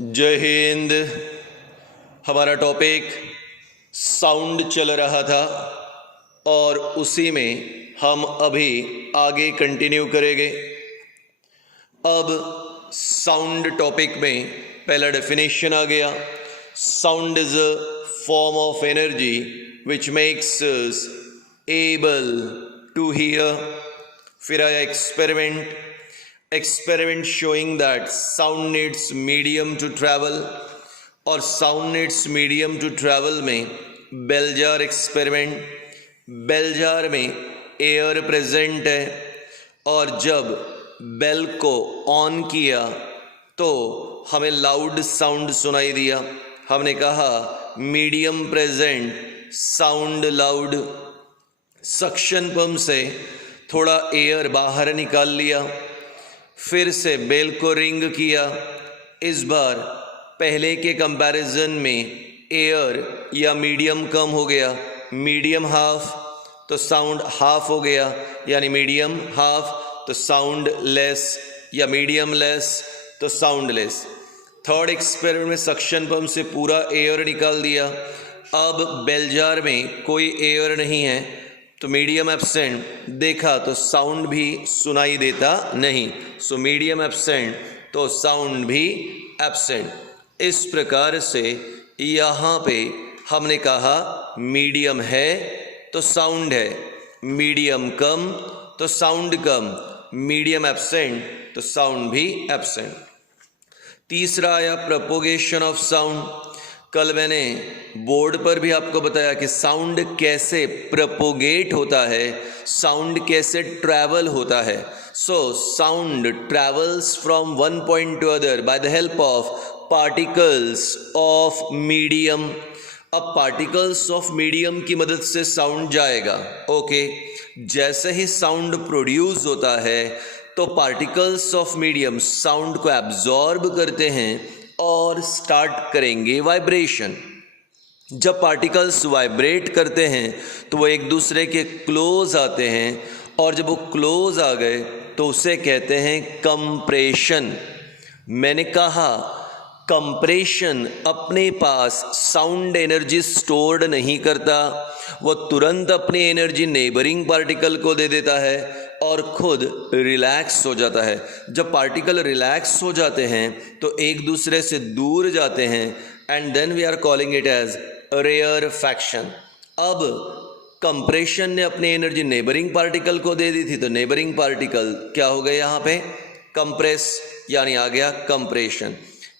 जय हिंद। हमारा topic sound चल रहा था और उसी में हम अभी आगे कंटिन्यू करेंगे। अब साउंड टॉपिक में पहला डेफिनेशन आ गया। Sound is a form of energy which makes us able to hear. फिर आया experiment showing that sound needs medium to travel, और sound needs medium to travel में बेलजार एक्सपेरिमेंट। बेलजार में air present है और जब बेल को on किया तो हमें लाउड साउंड सुनाई दिया। हमने कहा medium present, sound loud. Suction pump से थोड़ा एयर बाहर निकाल लिया, फिर से बेल को रिंग किया। इस बार पहले के कंपैरिजन में एयर या मीडियम कम हो गया, मीडियम हाफ तो साउंड हाफ हो गया, यानी मीडियम हाफ तो साउंड लेस, या मीडियम लेस तो साउंड लेस। थर्ड एक्सपेरिमेंट में सक्शन पंप से पूरा एयर निकाल दिया। अब बेलजार में कोई एयर नहीं है तो मीडियम एब्सेंट, देखा तो साउंड भी सुनाई देता नहीं, सो मीडियम एब्सेंट तो साउंड भी एब्सेंट। इस प्रकार से यहाँ पे हमने कहा मीडियम है तो साउंड है, मीडियम कम तो साउंड कम, मीडियम एब्सेंट तो साउंड भी एब्सेंट। तीसरा आया प्रोपोगेशन ऑफ साउंड। कल मैंने बोर्ड पर भी आपको बताया कि साउंड कैसे प्रोपोगेट होता है, साउंड कैसे ट्रैवल होता है। So sound travels from one point two other by the help of particles of medium. अब पार्टिकल्स ऑफ मीडियम की मदद से साउंड जाएगा। ओके, जैसे ही साउंड प्रोड्यूस होता है तो पार्टिकल्स ऑफ मीडियम साउंड को एब्जॉर्ब करते हैं और स्टार्ट करेंगे वाइब्रेशन। जब पार्टिकल्स वाइब्रेट करते हैं तो वो एक दूसरे के क्लोज आते हैं, और जब वो क्लोज आ गए तो उसे कहते हैं कंप्रेशन। मैंने कहा कंप्रेशन अपने पास साउंड एनर्जी स्टोर्ड नहीं करता, वो तुरंत अपनी एनर्जी नेबरिंग पार्टिकल को दे देता है और खुद रिलैक्स हो जाता है। जब पार्टिकल रिलैक्स हो जाते हैं तो एक दूसरे से दूर जाते हैं, and then we are calling it as rarefaction. अब कंप्रेशन ने अपनी एनर्जी नेबरिंग पार्टिकल को दे दी थी, तो नेबरिंग पार्टिकल क्या हो गए यहाँ पे कंप्रेस, यानी आ गया कंप्रेशन।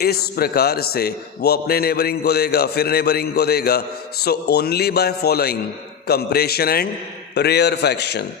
इस प्रकार से वो अपने नेबरिंग को देगा, फिर नेबरिंग को देगा। So only by following compression and rarefaction,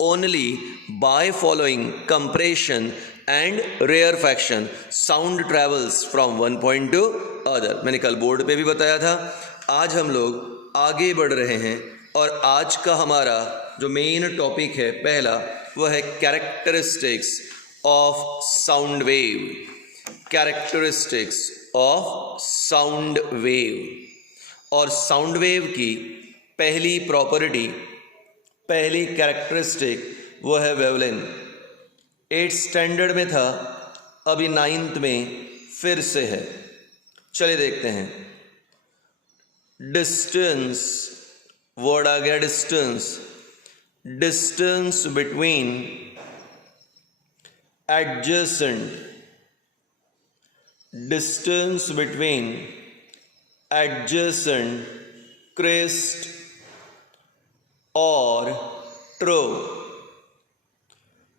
only by following compression and rarefaction sound travels from one point to other। मैंने कल बोर्ड पे भी बताया था। आज हम लोग आगे बढ़ रहे हैं और आज का हमारा जो मेन टॉपिक है पहला, वह है characteristics of sound wave. Characteristics of sound wave. और साउंड वेव की पहली प्रॉपर्टी, पहली कैरेक्टरिस्टिक वो है वेवलेंथ। 8th स्टैंडर्ड में था, अभी 9th में फिर से है। चलिए देखते हैं। डिस्टेंस, वर्ड आ गया distance. Distance between adjacent, distance between adjacent crest or true,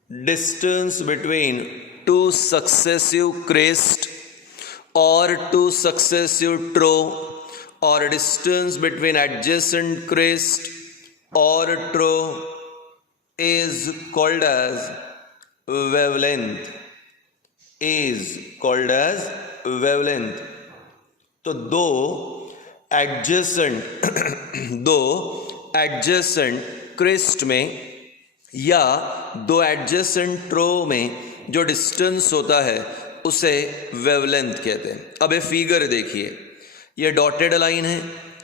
distance between two successive crest or two successive trough, or distance between adjacent crest or trough is called as wavelength, is called as wavelength। तो दो adjacent crest में या दो adjacent ट्रो में जो distance होता है उसे वेवलेंथ कहते हैं। अब ये फिगर देखिए, ये डॉटेड लाइन है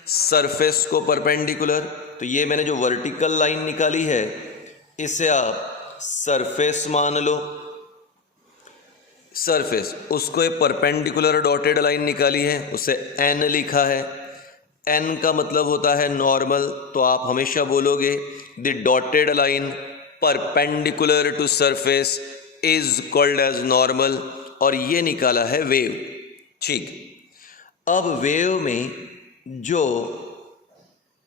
सरफेस को परपेंडिकुलर, तो ये मैंने जो वर्टिकल लाइन निकाली है इसे आप सरफेस मान लो। सरफेस, उसको एक परपेंडिकुलर डॉटेड लाइन निकाली है, उसे एन लिखा है। एन का मतलब होता है नॉर्मल, तो आप हमेशा बोलोगे the dotted line perpendicular to surface is called as normal, और ये निकाला है वेव। ठीक, अब वेव में जो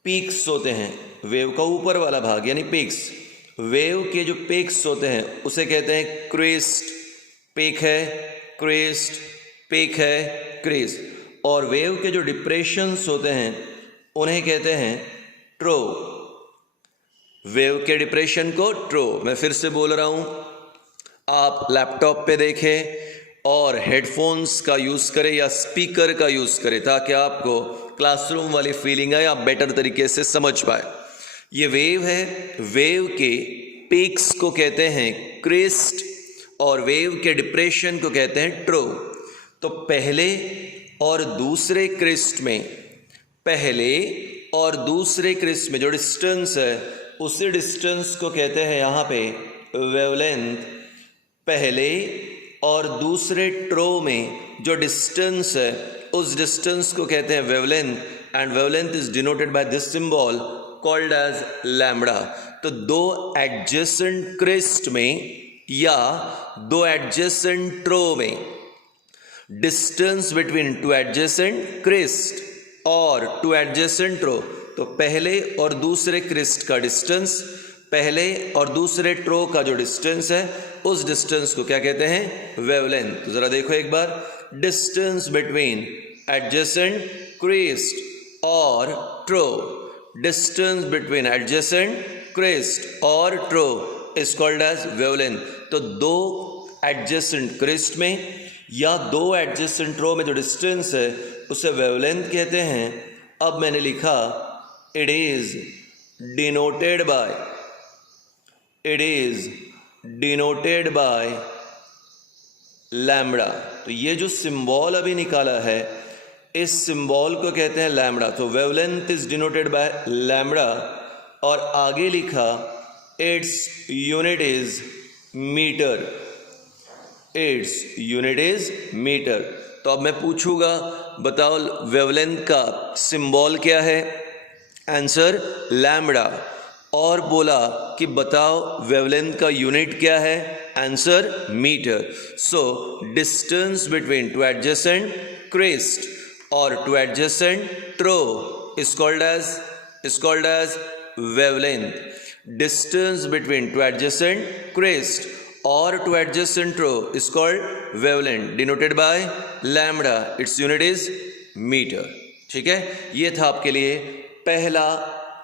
पीक्स होते हैं, वेव का ऊपर वाला भाग यानी पीक्स, वेव के जो पीक्स होते हैं उसे कहते हैं क्रेस्ट। पीक है क्रेस्ट, पीक है क्रेस्ट। और वेव के जो डिप्रेशंस होते हैं उन्हें कहते हैं ट्रो। वेव के डिप्रेशन को ट्रो। मैं फिर से बोल रहा हूं, आप लैपटॉप पे देखें और हेडफोन्स का यूज़ करें या स्पीकर का यूज़ करें ताकि आपको क्लासरूम वाली फीलिंग आए, आप बेटर तरीके से समझ पाए। ये वेव है, वेव के पीक्स को कहते हैं क्रेस्ट और वेव के डिप्रेशन को कहते हैं ट्रो। तो पहले और दूसरे क्रेस्ट में, पहले और दूसरे क्रेस्ट में जो डिस्टेंस है उसी डिस्टेंस को कहते हैं यहाँ पे वेवलेंथ। पहले और दूसरे ट्रो में जो डिस्टेंस है उस डिस्टेंस को कहते हैं wavelength, and wavelength is denoted by this symbol called as lambda. तो दो एडजेसेंट क्रेस्ट में या दो एडजेसेंट ट्रो में distance between two adjacent crest और टू एडजेसेंट ट्रो, तो पहले और दूसरे क्रेस्ट का डिस्टेंस, पहले और दूसरे ट्रो का जो डिस्टेंस है उस डिस्टेंस को क्या कहते हैं? वेवलेंथ। तो जरा देखो एक बार, डिस्टेंस बिटवीन एडजेसेंट क्रेस्ट और ट्रो, डिस्टेंस बिटवीन एडजेसेंट क्रेस्ट और ट्रो इज कॉल्ड एज वेवलेंथ। तो दो एडजेसेंट क्रेस्ट में या दो एडजेसेंट ट्रो में जो डिस्टेंस है उसे वेवलेंथ कहते हैं। अब मैंने लिखा it is denoted bye, it is denoted by lambda. तो ये जो सिंबल अभी निकाला है इस सिंबल को कहते हैं लैम्बडा। तो wavelength is denoted by lambda, और आगे लिखा its unit is metre, its unit is metre. तो अब मैं पूछूंगा बताओ वेवलेंथ का सिंबल क्या है? Answer lambda. और बोला कि बताओ वेवलेंथ का यूनिट क्या है? Answer metre. So distance between two adjacent crest और two adjacent trough is called as wavelength. Distance between two adjacent crest or two adjacent row is called wavelength, denoted by lambda. Its unit is meter. ठीक है, ये था आपके लिए पहला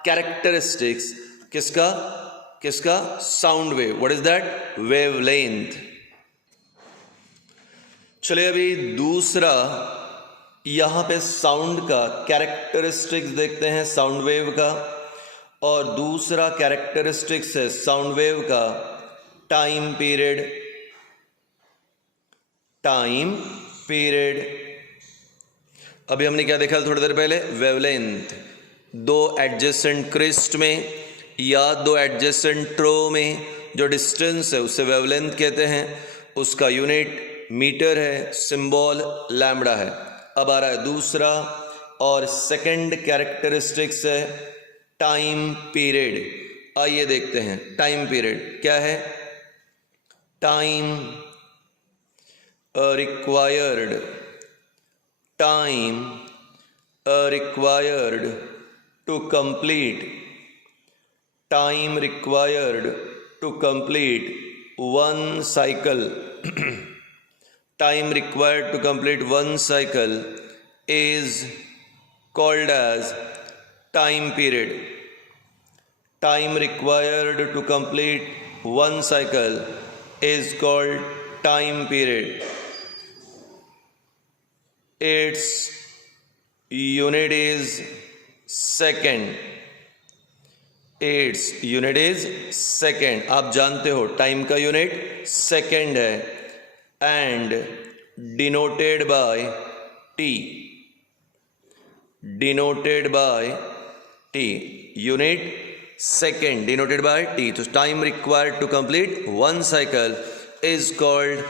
characteristics किसका? Sound wave. What is that? Wavelength. चलिए अभी दूसरा यहाँ पे साउंड का कैरेक्टरिस्टिक्स देखते हैं, साउंड वेव का। और दूसरा कैरेक्टरिस्टिक्स है साउंड वेव का टाइम पीरियड। टाइम पीरियड अभी हमने क्या देखा थोड़ी देर पहले? वेवलेंथ। दो एडजेसेंट क्रेस्ट में या दो एडजेसेंट ट्रो में जो डिस्टेंस है उसे वेवलेंथ कहते हैं, उसका यूनिट मीटर है, सिंबल लैम्बडा है। अब आ रहा है दूसरा और सेकंड कैरेक्टरिस्टिक्स है टाइम पीरियड। आइए देखते हैं टाइम पीरियड क्या है। Time required, time required to complete, time required to complete one cycle, time required to complete one cycle is called as time period. Time required to complete one cycle is called time period. Its unit is second. Its unit is second. आप जानते हो time का unit second है, and denoted by t, denoted by t, unit second denoted by t. So time required to complete one cycle is called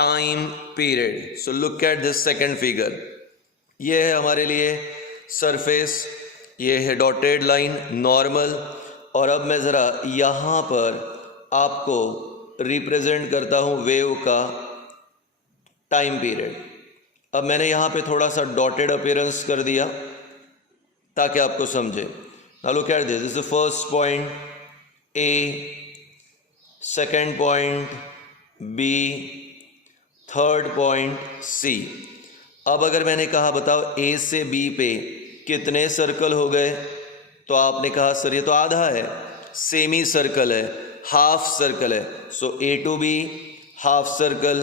time period. So look at this second figure. ये है हमारे लिए surface, ये है dotted line normal, और अब मैं ज़रा यहाँ पर आपको रिप्रेजेंट करता हूँ वेव का टाइम पीरियड. अब मैंने यहाँ पे थोड़ा सा डॉटेड अपीयरेंस कर दिया ताकि आपको समझे. Now look at this is the first point A, second point B, third point C. अब अगर मैंने कहा बताओ ए से बी पे कितने सर्कल हो गए, तो आपने कहा सर ये तो आधा है, सेमी सर्कल है, हाफ सर्कल है. So A to B half circle,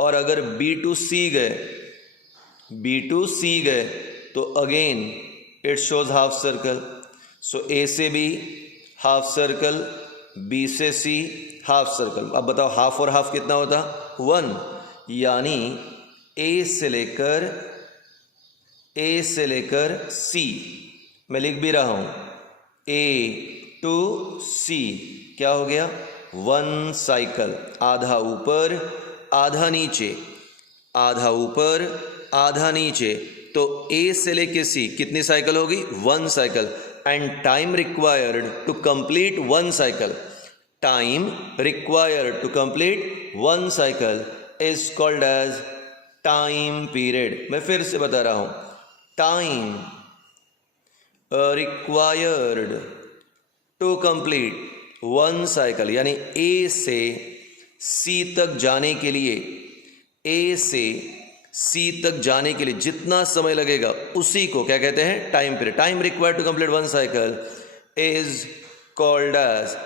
और अगर बी टू सी गए तो again it shows half circle. So A से बी हाफ सर्कल, बी से सी हाफ सर्कल. अब बताओ हाफ और हाफ कितना होता? 1. यानी ए से लेकर सी, मैं लिख भी रहा हूं, ए टू सी क्या हो गया? 1 साइकिल. आधा ऊपर आधा नीचे, आधा ऊपर आधा नीचे. तो ए से लेके सी कितनी साइकिल होगी? 1 cycle. And time required to complete 1 cycle, time required to complete 1 cycle is called as time period. मैं फिर से बता रहा हूं, time required to complete 1 cycle, यानी ए से सी तक जाने के लिए, ए से सी तक जाने के लिए जितना समय लगेगा उसी को क्या कहते हैं? Time period. Time required to complete 1 cycle is called as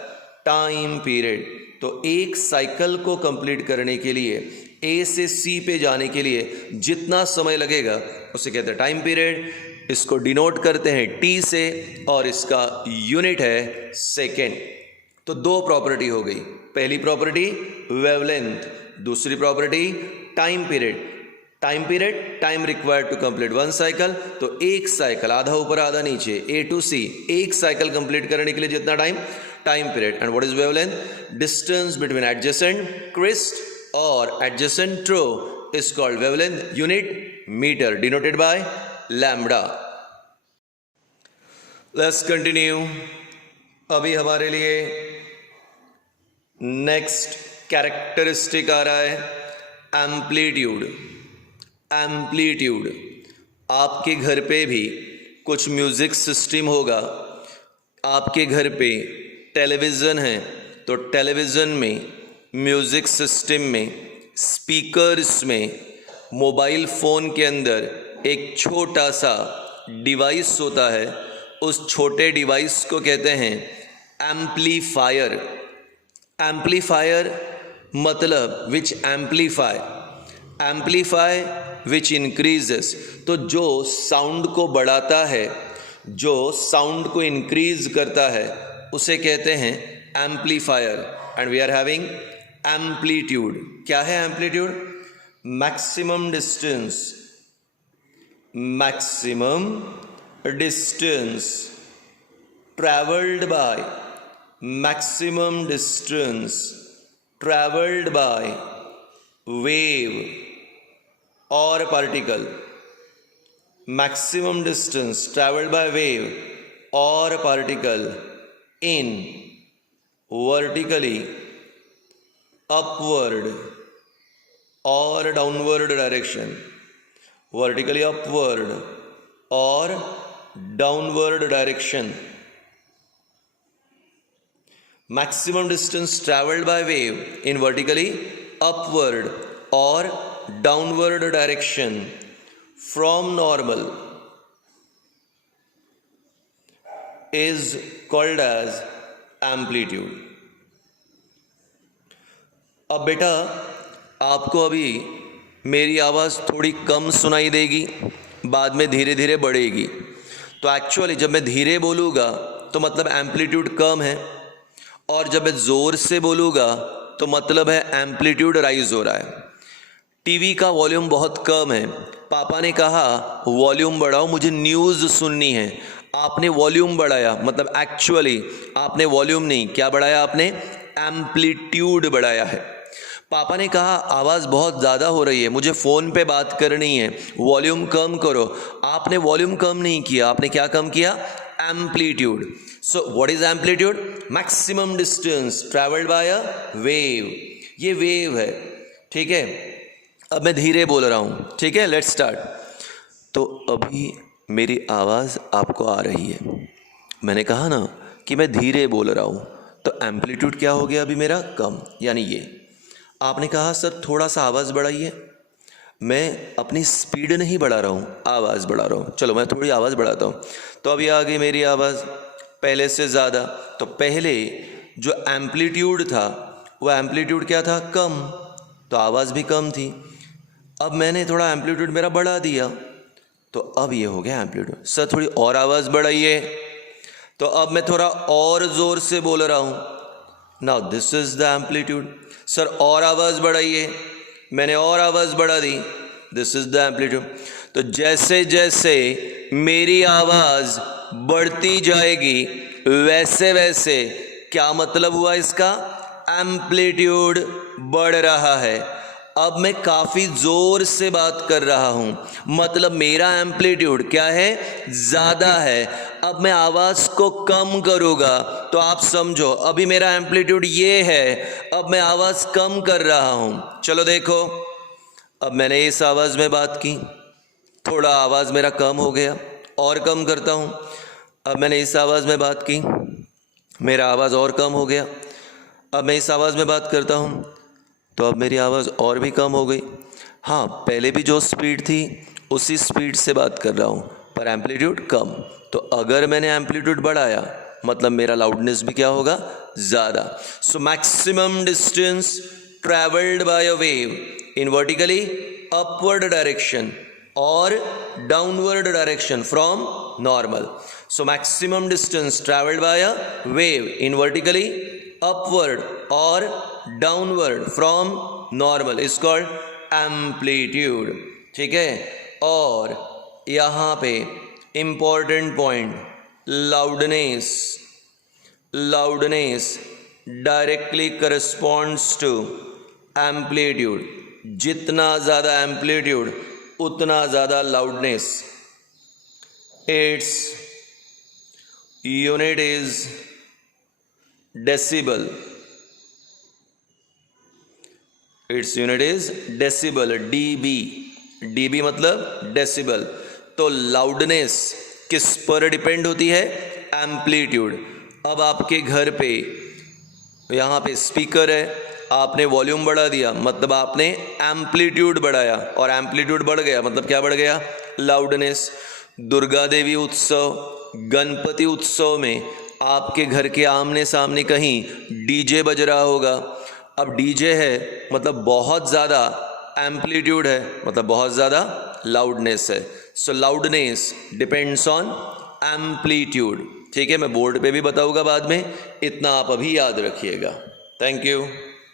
time period. तो एक साइकिल को कंप्लीट करने के लिए, ए से सी पे जाने के लिए जितना समय लगेगा उसे कहते हैं टाइम पीरियड. इसको डिनोट करते हैं टी से, और इसका यूनिट है सेकेंड. तो 2 प्रॉपर्टी हो गई. पहली प्रॉपर्टी वेवलेंथ, दूसरी property time period. Time period, time required to complete 1 cycle. तो एक साइकिल आधा ऊपर आधा नीचे, ए टू सी, एक साइकिल कंप्लीट करने के लिए जितना time, time period. And what is wavelength? Distance between adjacent crest और adjacent trough is called wavelength. Unit metre, denoted by lambda. Let's continue. अभी हमारे लिए नेक्स्ट कैरेक्टरिस्टिक आ रहा है एम्पलीट्यूड. एम्पलीट्यूड. आपके घर पे भी कुछ म्यूजिक सिस्टम होगा, आपके घर पे टेलीविज़न है तो टेलीविज़न में, म्यूज़िक सिस्टम में, स्पीकर्स में, मोबाइल फ़ोन के अंदर एक छोटा सा डिवाइस होता है. उस छोटे डिवाइस को कहते हैं एम्पलीफायर. एम्पलीफायर मतलब विच एम्पलीफाई, एम्पलीफाई विच इंक्रीजेस. तो जो साउंड को बढ़ाता है, जो साउंड को इंक्रीज करता है, उसे कहते हैं amplifier. And we are having amplitude. क्या है amplitude? Maximum distance, maximum distance traveled by, maximum distance traveled by wave or particle, maximum distance traveled by wave or particle in vertically upward or downward direction, vertically upward or downward direction. Maximum distance traveled by wave in vertically upward or downward direction from normal is called as amplitude. अब बेटा आपको अभी मेरी आवाज़ थोड़ी कम सुनाई देगी, बाद में धीरे धीरे बढ़ेगी. तो एक्चुअली जब मैं धीरे बोलूँगा तो मतलब एम्पलीट्यूड कम है, और जब मैं ज़ोर से बोलूँगा तो मतलब है एम्पलीट्यूड राइज हो रहा है. टीवी का वॉल्यूम बहुत कम है, पापा ने कहा वॉल्यूम बढ़ाओ, मुझे न्यूज़ सुननी है. आपने वॉल्यूम बढ़ाया, मतलब एक्चुअली आपने वॉल्यूम नहीं, क्या बढ़ाया आपने? एम्पलीट्यूड बढ़ाया है. पापा ने कहा आवाज़ बहुत ज़्यादा हो रही है, मुझे फ़ोन पे बात करनी है, वॉल्यूम कम करो। आपने वॉल्यूम कम नहीं किया, आपने क्या कम किया? Amplitude. So what is amplitude? Maximum distance travelled by a wave. ये वेव है, ठीक है। अब मैं धीरे बोल रहा हूँ, ठीक है। Let's start. तो अभी मेरी आवाज़ आपको आ रही है, मैंने कहा ना कि मैं धीरे बोल रहा हूँ, तो एम्पलीट्यूड क्या हो गया अभी मेरा? कम, यानी ये। आपने कहा सर थोड़ा सा आवाज़ बढ़ाइए, मैं अपनी स्पीड नहीं बढ़ा रहा हूँ, आवाज़ बढ़ा रहा हूँ। चलो मैं थोड़ी आवाज़ बढ़ाता हूँ। तो अभी आ गई मेरी आवाज़ पहले से ज़्यादा। तो पहले जो एम्पलीट्यूड था वो एम्पलीट्यूड क्या था? कम, तो आवाज़ भी कम थी। अब मैंने थोड़ा एम्पलीट्यूड मेरा बढ़ा दिया, तो अब ये हो गया एम्पलीट्यूड। सर थोड़ी और आवाज़ बढ़ाइए, तो अब मैं थोड़ा और ज़ोर से बोल रहा हूँ। Now this is the amplitude. Sir और आवाज़ बढ़ाइए, मैंने और आवाज़ बढ़ा दी, दिस इज़ द एम्पलीट्यूड। तो जैसे जैसे मेरी आवाज़ बढ़ती जाएगी वैसे वैसे क्या मतलब हुआ इसका? एम्पलीट्यूड बढ़ रहा है। अब मैं काफ़ी ज़ोर से बात कर रहा हूँ, मतलब मेरा एम्पलीट्यूड क्या है? ज़्यादा है। अब मैं आवाज़ को कम करूँगा तो आप समझो अभी मेरा एम्पलीट्यूड ये है, अब मैं आवाज़ कम कर रहा हूँ। चलो देखो, अब मैंने इस आवाज़ में बात की, थोड़ा आवाज़ मेरा कम हो गया, और कम करता हूँ। अब मैंने इस आवाज़ में बात की, मेरा आवाज़ और कम हो गया। अब मैं इस आवाज़ में बात करता हूँ, तो अब मेरी आवाज़ और भी कम हो गई। हाँ, पहले भी जो स्पीड थी उसी स्पीड से बात कर रहा हूँ, पर एम्पलीट्यूड कम। तो अगर मैंने एम्पलीट्यूड बढ़ाया मतलब मेरा लाउडनेस भी क्या होगा? ज़्यादा। So maximum distance travelled by a wave in vertically upward direction और downward direction from normal. So maximum distance travelled by a wave in vertically upward or downward from normal is called amplitude, ठीक है। और यहाँ पे important point, loudness directly corresponds to amplitude। जितना ज़्यादा amplitude उतना ज़्यादा loudness। Its unit is decibel। It's unit is decibel, dB मतलब डेसिबल। तो लाउडनेस किस पर डिपेंड होती है? एम्पलीट्यूड। अब आपके घर पे यहाँ पे स्पीकर है, आपने वॉल्यूम बढ़ा दिया मतलब आपने एम्पलीट्यूड बढ़ाया, और एम्पलीट्यूड बढ़ गया मतलब क्या बढ़ गया? लाउडनेस। दुर्गा देवी उत्सव, गणपति उत्सव में आपके घर के आमने सामने कहीं डीजे बज रहा होगा। अब डीजे है मतलब बहुत ज़्यादा एम्पलीट्यूड है, मतलब बहुत ज़्यादा लाउडनेस है। सो लाउडनेस डिपेंड्स ऑन एम्पलीट्यूड, ठीक है। मैं बोर्ड पे भी बताऊंगा बाद में, इतना आप अभी याद रखिएगा। Thank you.